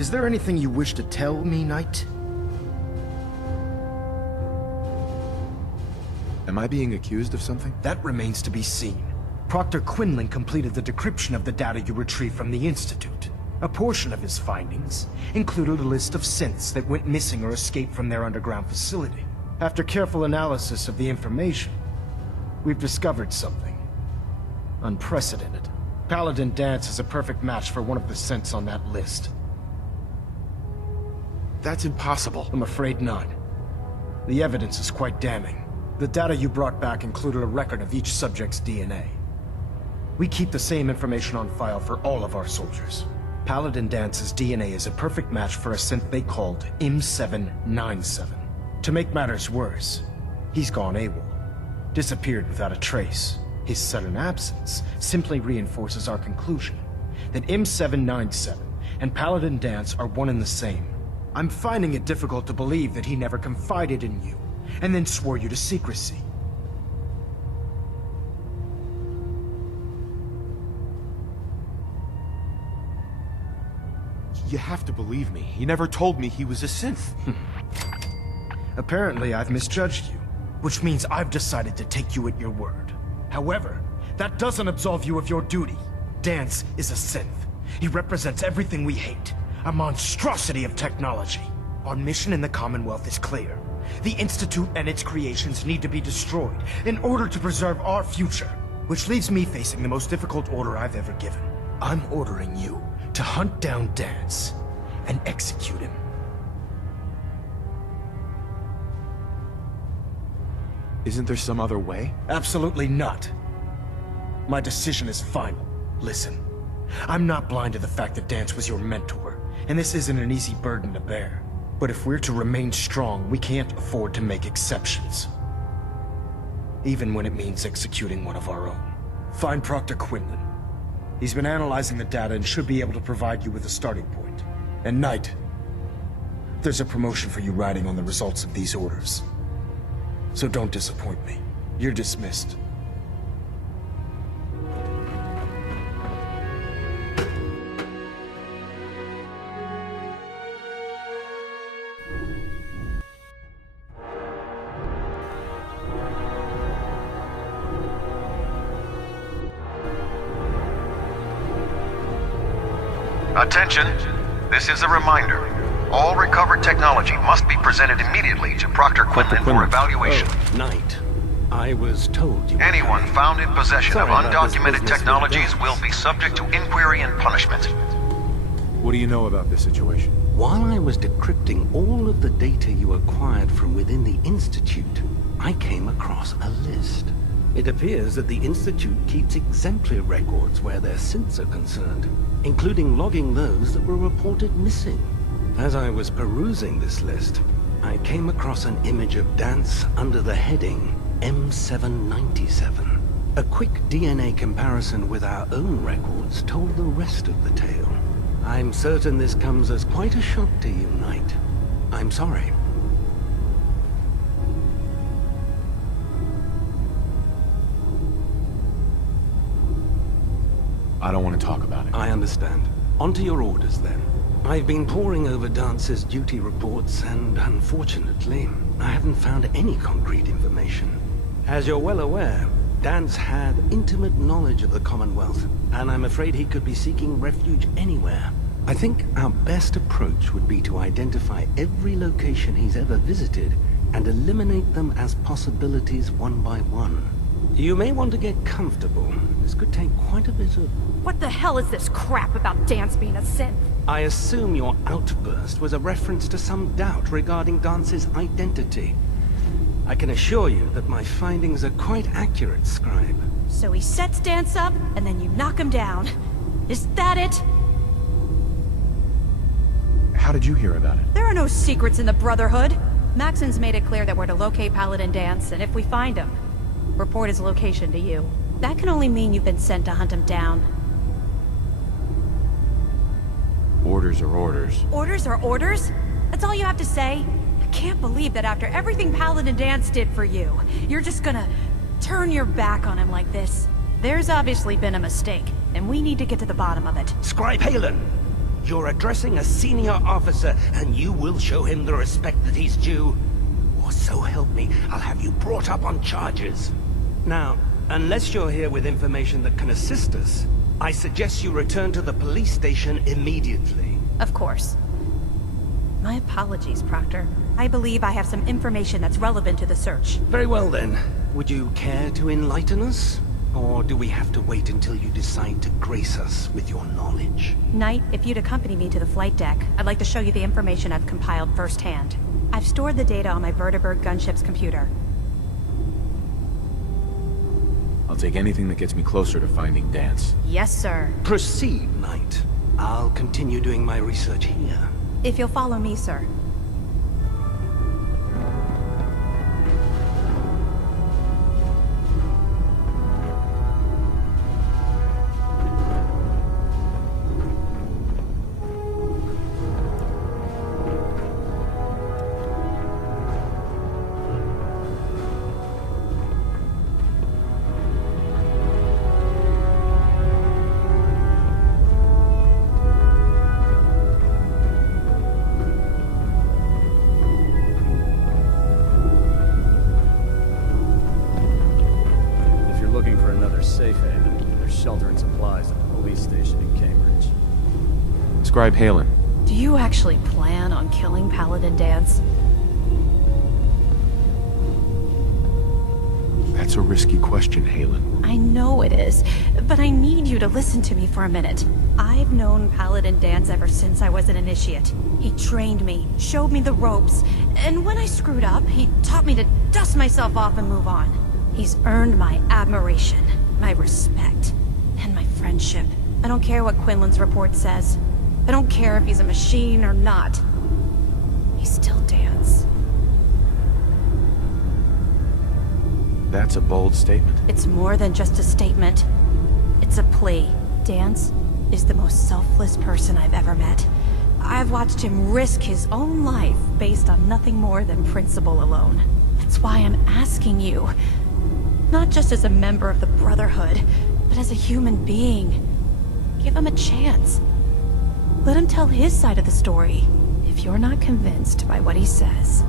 Is there anything you wish to tell me, Knight? Am I being accused of something? That remains to be seen. Proctor Quinlan completed the decryption of the data you retrieved from the Institute. A portion of his findings included a list of synths that went missing or escaped from their underground facility. After careful analysis of the information, we've discovered something unprecedented. Paladin Danse is a perfect match for one of the synths on that list. That's impossible. I'm afraid not. The evidence is quite damning. The data you brought back included a record of each subject's DNA. We keep the same information on file for all of our soldiers. Paladin Danse's DNA is a perfect match for a synth they called M797. To make matters worse, he's gone AWOL. Disappeared without a trace. His sudden absence simply reinforces our conclusion that M797 and Paladin Danse are one and the same. I'm finding it difficult to believe that he never confided in you, and then swore you to secrecy. You have to believe me. He never told me he was a synth. Apparently, I've misjudged you, which means I've decided to take you at your word. However, that doesn't absolve you of your duty. Danse is a synth. He represents everything we hate, a monstrosity of technology. Our mission in the Commonwealth is clear. The Institute and its creations need to be destroyed in order to preserve our future, which leaves me facing the most difficult order I've ever given. I'm ordering you to hunt down Danse and execute him. Isn't there some other way? Absolutely not. My decision is final. Listen, I'm not blind to the fact that Danse was your mentor, and this isn't an easy burden to bear. But if we're to remain strong, we can't afford to make exceptions. Even when it means executing one of our own. Find Proctor Quinlan. He's been analyzing the data and should be able to provide you with a starting point. And Knight, there's a promotion for you riding on the results of these orders. So don't disappoint me. You're dismissed. Attention, this is a reminder. All recovered technology must be presented immediately to Proctor Quinlan for evaluation. Oh, Knight, I was told you... Anyone found in possession of Sorry about this undocumented business technologies with will be subject to inquiry and punishment. What do you know about this situation? While I was decrypting all of the data you acquired from within the Institute, I came across a list. It appears that the Institute keeps exemplary records where their synths are concerned, including logging those that were reported missing. As I was perusing this list, I came across an image of Danse under the heading M797. A quick DNA comparison with our own records told the rest of the tale. I'm certain this comes as quite a shock to you, Knight. I'm sorry. I don't want to talk about it. I understand. On to your orders, then. I've been poring over Dance's duty reports, and unfortunately, I haven't found any concrete information. As you're well aware, Danse had intimate knowledge of the Commonwealth, and I'm afraid he could be seeking refuge anywhere. I think our best approach would be to identify every location he's ever visited and eliminate them as possibilities one by one. You may want to get comfortable. This could take quite a bit of... What the hell is this crap about Danse being a synth? I assume your outburst was a reference to some doubt regarding Dance's identity. I can assure you that my findings are quite accurate, Scribe. So he sets Danse up, and then you knock him down. Is that it? How did you hear about it? There are no secrets in the Brotherhood. Maxson's made it clear that we're to locate Paladin Danse, and if we find him, report his location to you. That can only mean you've been sent to hunt him down. Orders are orders. Orders are orders? That's all you have to say? I can't believe that after everything Paladin Danse did for you, you're just gonna turn your back on him like this. There's obviously been a mistake, and we need to get to the bottom of it. Scribe Halen! You're addressing a senior officer, and you will show him the respect that he's due. Or so help me, I'll have you brought up on charges. Now, unless you're here with information that can assist us, I suggest you return to the police station immediately. Of course. My apologies, Proctor. I believe I have some information that's relevant to the search. Very well then. Would you care to enlighten us? Or do we have to wait until you decide to grace us with your knowledge? Knight, if you'd accompany me to the flight deck, I'd like to show you the information I've compiled firsthand. I've stored the data on my Vertibird gunship's computer. I'll take anything that gets me closer to finding Danse. Yes, sir. Proceed, Knight. I'll continue doing my research here. If you'll follow me, sir. Safe haven. There's shelter and supplies at the police station in Cambridge. Scribe Halen. Do you actually plan on killing Paladin Danse? That's a risky question, Halen. I know it is, but I need you to listen to me for a minute. I've known Paladin Danse ever since I was an initiate. He trained me, showed me the ropes, and when I screwed up, he taught me to dust myself off and move on. He's earned my admiration, my respect, and my friendship. I don't care what Quinlan's report says. I don't care if he's a machine or not. He's still Danse. That's a bold statement. It's more than just a statement. It's a plea. Danse is the most selfless person I've ever met. I've watched him risk his own life based on nothing more than principle alone. That's why I'm asking you. Not just as a member of the Brotherhood, but as a human being. Give him a chance. Let him tell his side of the story. If you're not convinced by what he says,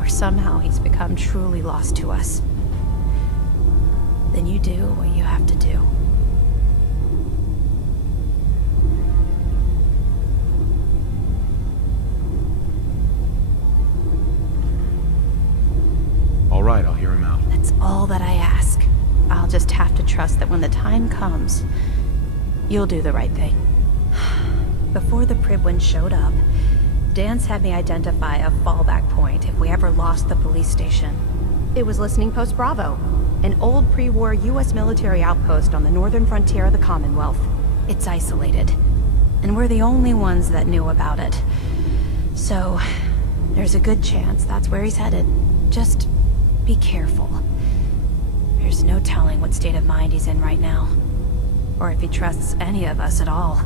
or somehow he's become truly lost to us, then you do what you have to do. All right, I'll hear him out. That's all that I ask. I'll just have to trust that when the time comes, you'll do the right thing. Before the Pribwin showed up, Danse had me identify a fallback point if we ever lost the police station. It was Listening Post Bravo, an old pre-war U.S. military outpost on the northern frontier of the Commonwealth. It's isolated, and we're the only ones that knew about it. So, there's a good chance that's where he's headed. Just be careful. There's no telling what state of mind he's in right now, or if he trusts any of us at all.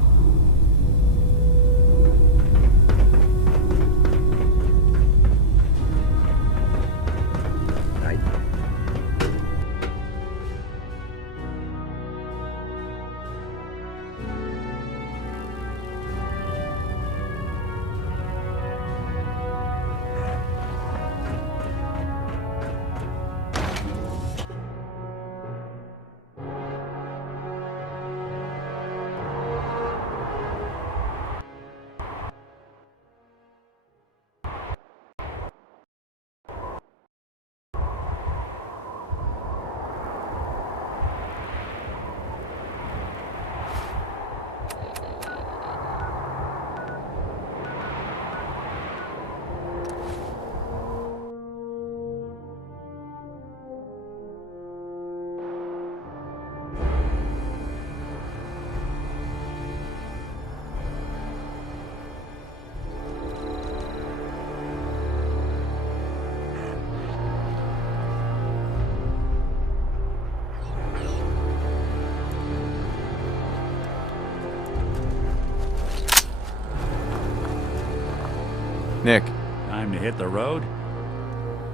Nick, Time to hit the road?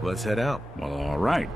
let's head out. Well, all right.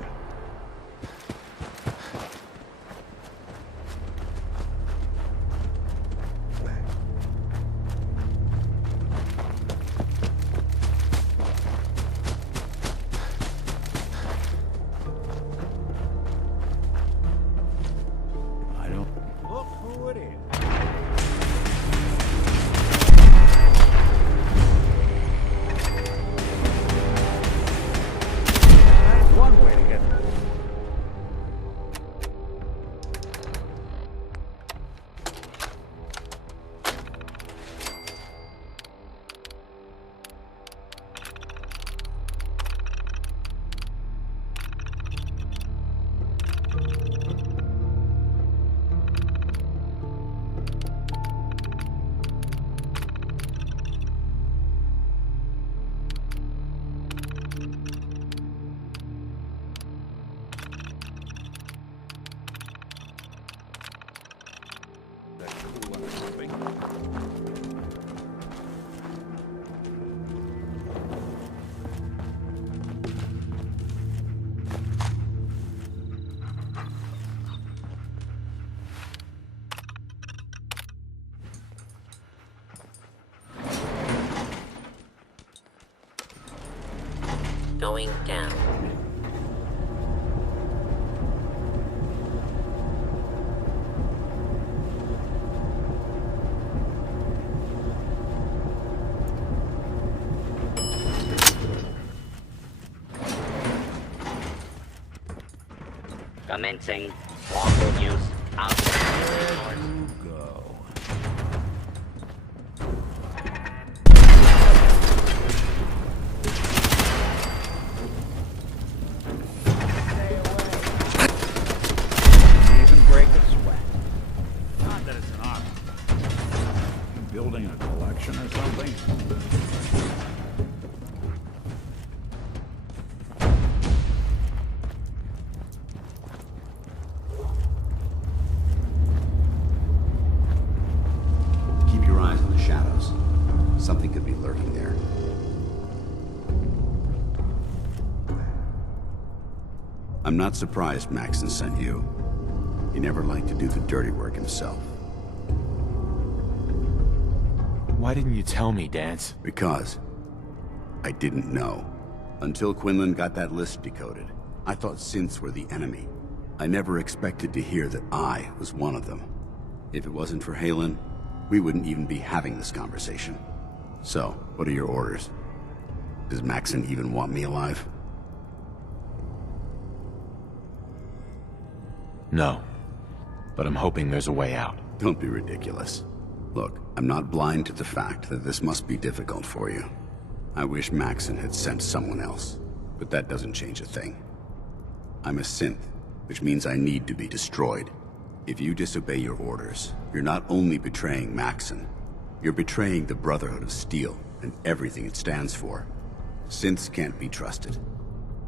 Going down. Commencing. Lawful use. Out. Go. Even break a sweat. Not that it's an honor. Building a collection or something? Keep your eyes on the shadows. Something could be lurking there. I'm not surprised Maxson sent you. He never liked to do the dirty work himself. Why didn't you tell me, Danse? Because I didn't know. Until Quinlan got that list decoded, I thought synths were the enemy. I never expected to hear that I was one of them. If it wasn't for Halen, we wouldn't even be having this conversation. So, what are your orders? Does Maxson even want me alive? No. But I'm hoping there's a way out. Don't be ridiculous. Look, I'm not blind to the fact that this must be difficult for you. I wish Maxson had sent someone else, but that doesn't change a thing. I'm a synth, which means I need to be destroyed. If you disobey your orders, you're not only betraying Maxson, you're betraying the Brotherhood of Steel and everything it stands for. Synths can't be trusted.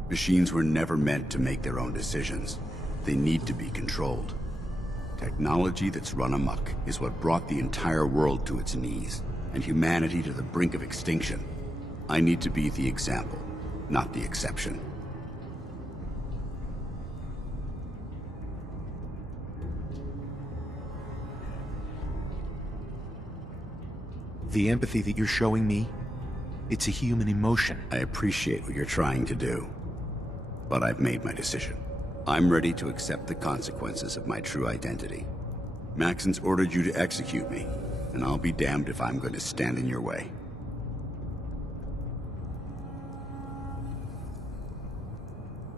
Machines were never meant to make their own decisions. They need to be controlled. Technology that's run amok is what brought the entire world to its knees, and humanity to the brink of extinction. I need to be the example, not the exception. The empathy that you're showing me, it's a human emotion. I appreciate what you're trying to do, but I've made my decision. I'm ready to accept the consequences of my true identity. Maxson's ordered you to execute me, and I'll be damned if I'm going to stand in your way.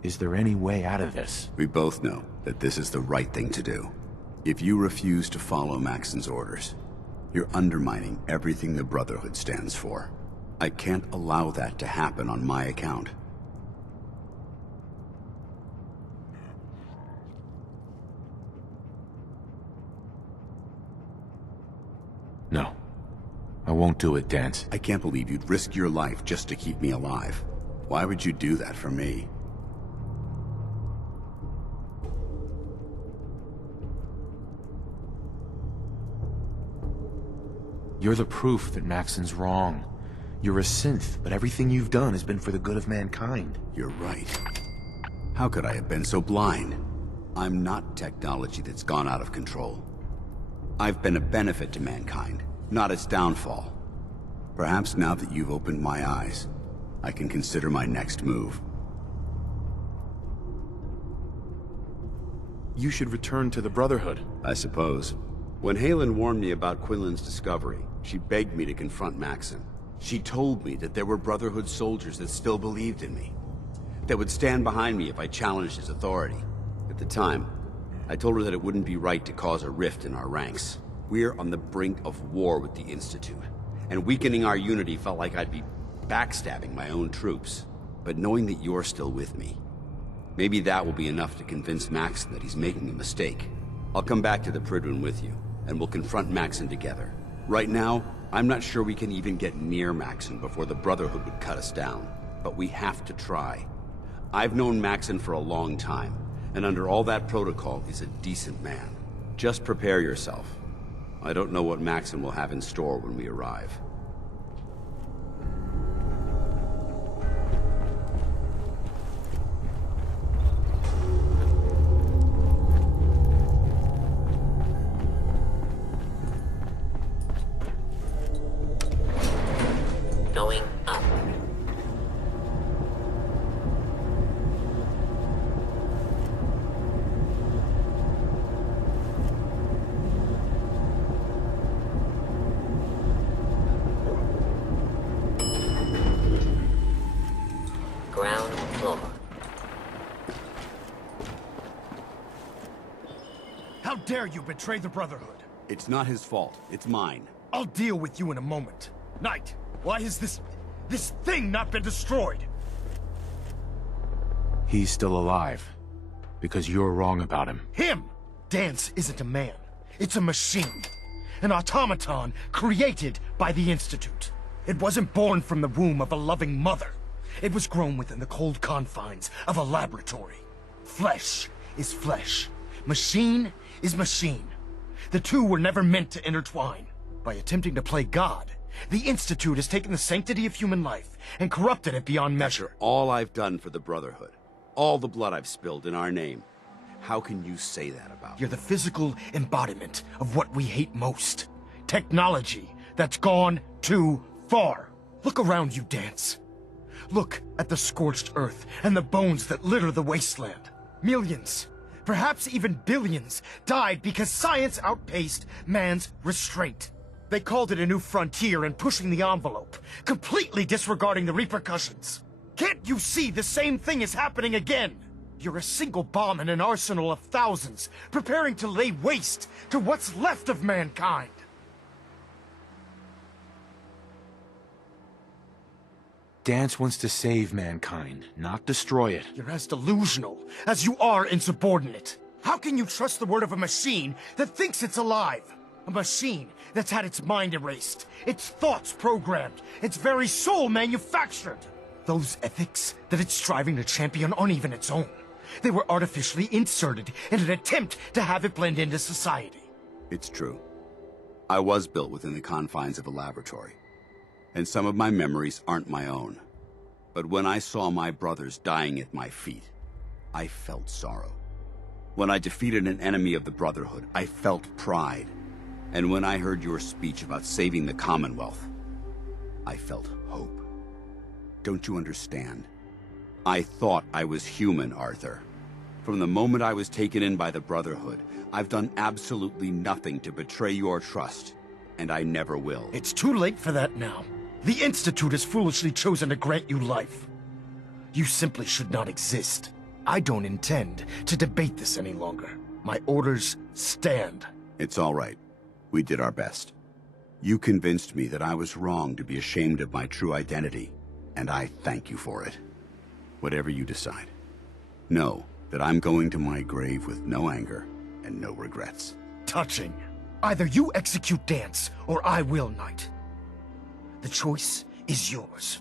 Is there any way out of this? We both know that this is the right thing to do. If you refuse to follow Maxson's orders, you're undermining everything the Brotherhood stands for. I can't allow that to happen on my account. No. I won't do it, Danse. I can't believe you'd risk your life just to keep me alive. Why would you do that for me? You're the proof that Maxson's wrong. You're a synth, but everything you've done has been for the good of mankind. You're right. How could I have been so blind? I'm not technology that's gone out of control. I've been a benefit to mankind, not its downfall. Perhaps now that you've opened my eyes, I can consider my next move. You should return to the Brotherhood. I suppose. When Halen warned me about Quinlan's discovery, she begged me to confront Maxson. She told me that there were Brotherhood soldiers that still believed in me, that would stand behind me if I challenged his authority. At the time, I told her that it wouldn't be right to cause a rift in our ranks. We're on the brink of war with the Institute, and weakening our unity felt like I'd be backstabbing my own troops. But knowing that you're still with me, maybe that will be enough to convince Maxson that he's making a mistake. I'll come back to the Prydwen with you, and we'll confront Maxson together. Right now, I'm not sure we can even get near Maxson before the Brotherhood would cut us down. But we have to try. I've known Maxson for a long time, and under all that protocol, he's a decent man. Just prepare yourself. I don't know what Maxson will have in store when we arrive. Going up. dare you betray the Brotherhood? It's not his fault. It's mine. I'll deal with you in a moment. Knight, why has this thing not been destroyed? He's still alive. Because you're wrong about him. Him! Danse isn't a man. It's a machine. An automaton created by the Institute. It wasn't born from the womb of a loving mother. It was grown within the cold confines of a laboratory. Flesh is flesh. Machine is machine. The two were never meant to intertwine. By attempting to play God, the Institute has taken the sanctity of human life and corrupted it beyond measure. After all I've done for the Brotherhood, all the blood I've spilled in our name, how can you say that about me? You're the physical embodiment of what we hate most. Technology that's gone too far. Look around you, Danse. Look at the scorched earth and the bones that litter the wasteland. Millions, perhaps even billions, died because science outpaced man's restraint. They called it a new frontier and pushing the envelope, completely disregarding the repercussions. Can't you see the same thing is happening again? You're a single bomb in an arsenal of thousands, preparing to lay waste to what's left of mankind. Danse wants to save mankind, not destroy it. You're as delusional as you are insubordinate. How can you trust the word of a machine that thinks it's alive? A machine that's had its mind erased, its thoughts programmed, its very soul manufactured. Those ethics that it's striving to champion aren't even its own. They were artificially inserted in an attempt to have it blend into society. It's true. I was built within the confines of a laboratory, and some of my memories aren't my own. But when I saw my brothers dying at my feet, I felt sorrow. When I defeated an enemy of the Brotherhood, I felt pride. And when I heard your speech about saving the Commonwealth, I felt hope. Don't you understand? I thought I was human, Arthur. From the moment I was taken in by the Brotherhood, I've done absolutely nothing to betray your trust, and I never will. It's too late for that now. The Institute has foolishly chosen to grant you life. You simply should not exist. I don't intend to debate this any longer. My orders stand. It's all right. We did our best. You convinced me that I was wrong to be ashamed of my true identity, and I thank you for it. Whatever you decide, know that I'm going to my grave with no anger and no regrets. Touching. Either you execute Danse, or I will, Knight. The choice is yours.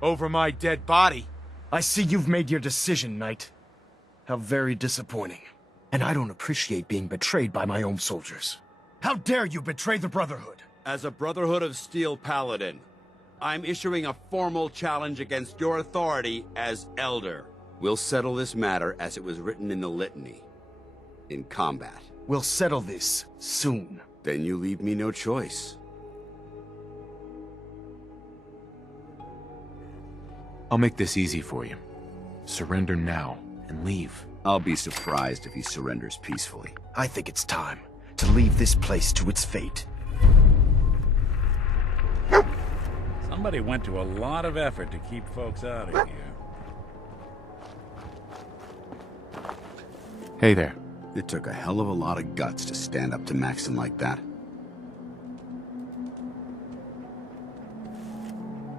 Over my dead body. I see you've made your decision, Knight. How very disappointing. And I don't appreciate being betrayed by my own soldiers. How dare you betray the Brotherhood? As a Brotherhood of Steel Paladin, I'm issuing a formal challenge against your authority as Elder. We'll settle this matter as it was written in the litany. In combat. We'll settle this soon. Then you leave me no choice. I'll make this easy for you. Surrender now and leave. I'll be surprised if he surrenders peacefully. I think it's time to leave this place to its fate. Somebody went to a lot of effort to keep folks out of here. Hey there. It took a hell of a lot of guts to stand up to Maxson like that.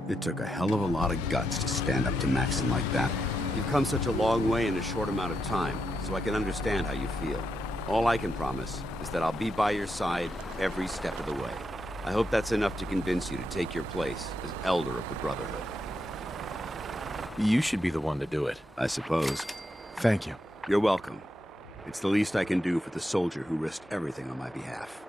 It took a hell of a lot of guts to stand up to Maxson like that. You've come such a long way in a short amount of time, so I can understand how you feel. All I can promise is that I'll be by your side every step of the way. I hope that's enough to convince you to take your place as Elder of the Brotherhood. You should be the one to do it. I suppose. Thank you. You're welcome. It's the least I can do for the soldier who risked everything on my behalf.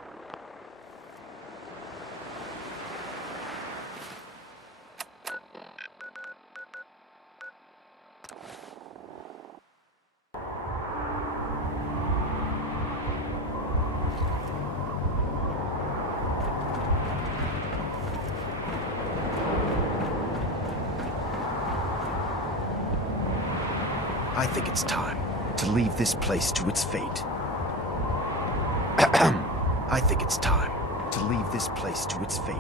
I think it's time to leave this place to its fate. I think it's time to leave this place to its fate.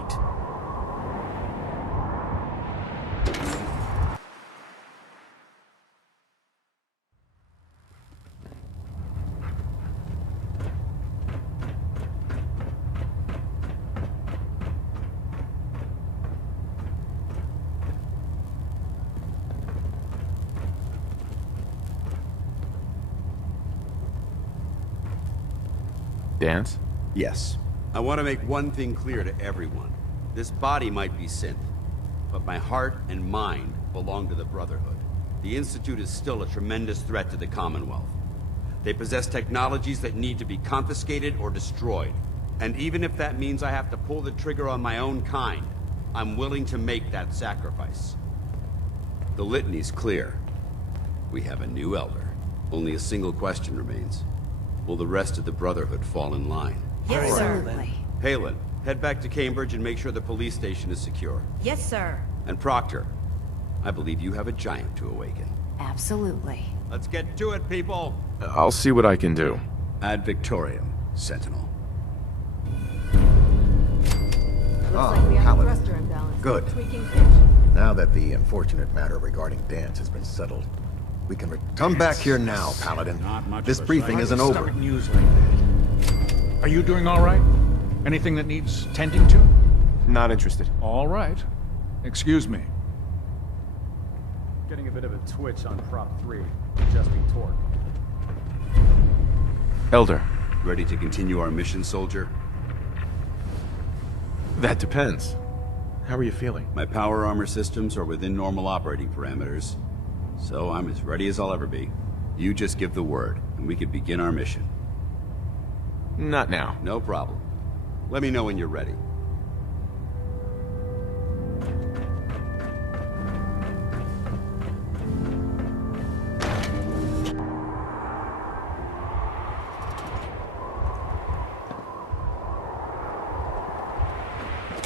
Danse? Yes. I want to make one thing clear to everyone. This body might be synth, but my heart and mind belong to the Brotherhood. The Institute is still a tremendous threat to the Commonwealth. They possess technologies that need to be confiscated or destroyed. And even if that means I have to pull the trigger on my own kind, I'm willing to make that sacrifice. The litany's clear. We have a new Elder. Only a single question remains. Will the rest of the Brotherhood fall in line? Yes, sir. Halen, head back to Cambridge and make sure the police station is secure. Yes, sir. And Proctor, I believe you have a giant to awaken. Absolutely. Let's get to it, people! I'll see what I can do. Ad Victoriam, Sentinel. Paladin. Good. Now that the unfortunate matter regarding Danse has been settled, we can come back here now, Paladin. Not much This of a briefing sight. isn't over. News like that. Are you doing all right? Anything that needs tending to? Not interested. All right. Excuse me. Getting a bit of a twitch on prop 3, adjusting torque. Elder, Ready to continue our mission, soldier? that depends. How are you feeling? My power armor systems are within normal operating parameters, so I'm as ready as I'll ever be. You just give the word, and we can begin our mission. Not now. No problem. Let me know when you're ready.